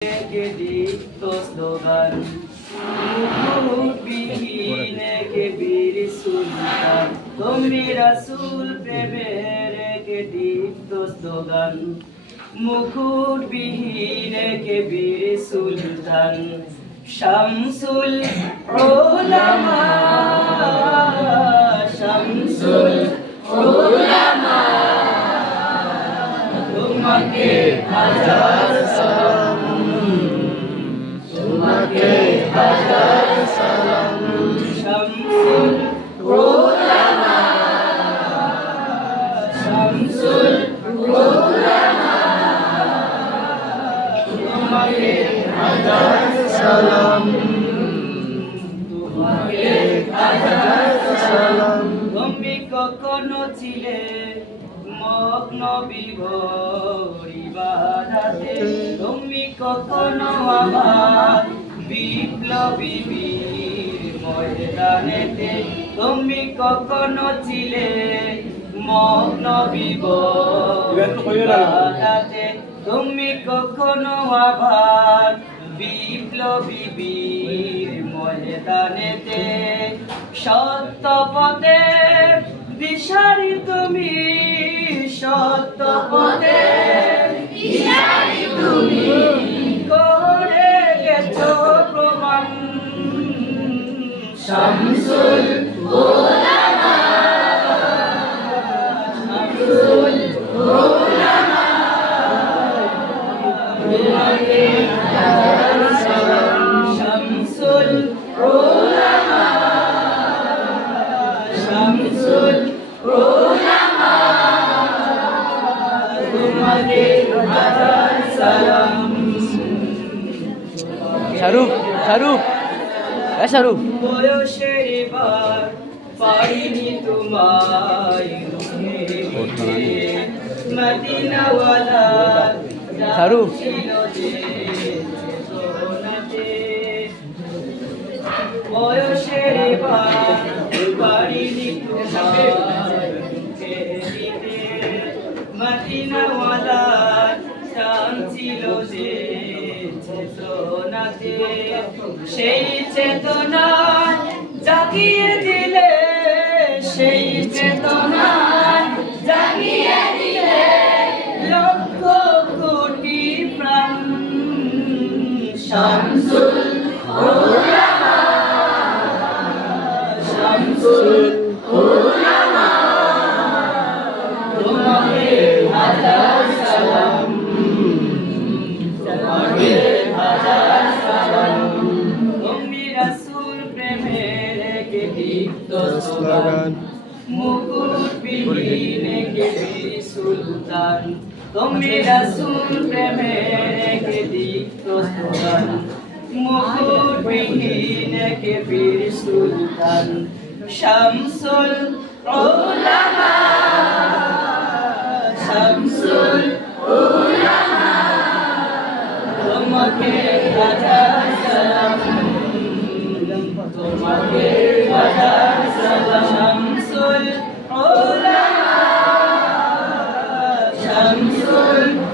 দীপ্ত slogan মুখবিহীন কে বীর সুলতান তুমি রাসূল প্রেমের কে দীপ্ত স্লোগান মুকুটবিহীন কে বীর সুলতান শামসুল ওলামা তোমাকে হাজার সালাম তোমাকে হাজার সালাম তুমি কখনো ছিলে মগ্ন বিভরিবাদাতে তুমি কখনো আমার বিপ্লবী ময়দানেতে? তুমি কখনো ছিলে মগ্ন বিভরিবাদাতে তুমি কখনো আবার বিপ্লবী বীর ময়দানেতে, সত্য পথে দিশারি তুমি, সত্য পথে তুমি, করে গেছো প্রমাণ। শাহরুখ শাহরুখ। এ শাহরুখ। বয়সের বার পারিনি তোমায় মদিনাওয়ালা শাহরুখ। সেই চেতনা জাগিয়ে শামসুল ওলামা শামসুল ওলামা তোমাকে হাজার সালাম তোমাকে হাজার সালাম তুমি মুকুট বিহীন সুলতান তুমি রাসূল প্রেমের কে দীপ্ত স্লোগান মুকুট বিহীন কে বীর সুলতান, শামসুল ওলামা শামসুল ওলামা তোমাকে হাজার সালাম, তোমাকে হাজার শামসুল ওলামা শামসুল